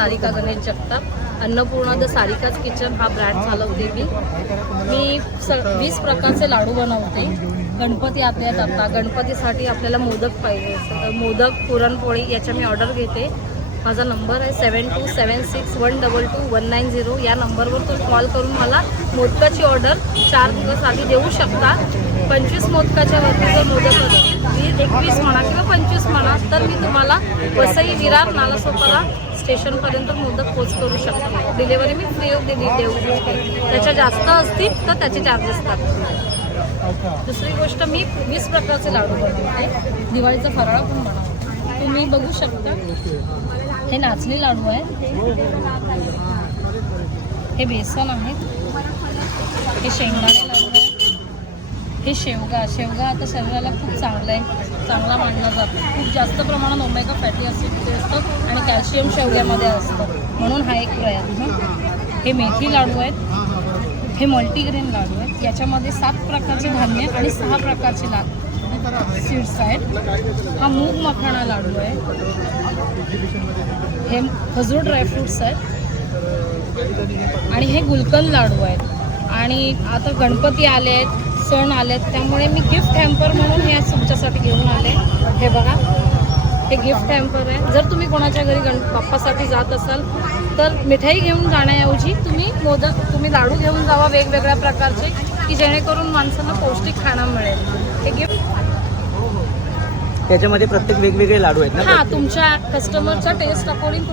Sarika Ganesh Jagtap. Annapurna the Sarika's kitchen हा brand चालवते मी 20 प्रकारचे लाडू बनवते. गणपती आत आता गणपतीसाठी आपल्याला मोदक पाहिजे, तर मोदक पुरणपोळी याच्या मी ऑर्डर घेते. माझा नंबर आहे 7276122190. या नंबरवर तुम्ही कॉल करून मला मोदकाची ऑर्डर 4 दिवस आधी देऊ शकता. 25 मोदकाच्या वरती जर मोदक असतील 21 म्हणा किंवा 25 म्हणा, तर मी तुम्हाला वसई विरार नालासोपारा स्टेशनपर्यंत मोदक पोच करू शकते. डिलेवरी मी फ्री ऑफ देऊ शकते. त्याच्या जास्त असतील तर त्याचे चार्जेस लागतात. दुसरी गोष्ट, मी 20 प्रकारचे लाडू बनवते. दिवाळीचा फराळ पण बनवते. तुम्ही बघू शकता, हे नाचणी लाडू आहेत, हे बेसन आहेत, हे शेंगदाणे लाडू आहेत, हे शेवगा आता शरीराला खूप चांगलं आहे, चांगला मानला जातो. खूप जास्त प्रमाणात ओमेगा फॅटी ॲसिड असतं आणि कॅल्शियम शेवग्यामध्ये असतं, म्हणून हा एक प्रयत्न. हे मेथी लाडू आहेत, हे मल्टीग्रेन लाडू आहेत. याच्यामध्ये 7 प्रकारचे धान्य आणि 6 प्रकारचे सीड्स आहेत. हा मूग मखाणा लाडू आहे, हे खजूर ड्रायफ्रूट्स आहेत आणि हे गुलकंद लाडू आहेत. आणि आता गणपती आले आहेत, सण आले आहेत, त्यामुळे मी गिफ्ट हॅम्पर म्हणून हे आज तुमच्यासाठी घेऊन आले. हे बघा, हे गिफ्ट हॅम्पर आहे. जर तुम्ही कोणाच्या घरी बाप्पासाठी जात असाल तर मिठाई घेऊन जाण्याऐवजी तुम्ही लाडू घेऊन जावा वेगवेगळ्या प्रकारचे, की जेणेकरून माणसांना पौष्टिक खाणं मिळेल. हे गिफ्ट त्याच्यामध्ये प्रत्येक वेगवेगळे लाडू आहेत ना? हां, तुमच्या कस्टमरच्या टेस्ट अकॉर्डिंग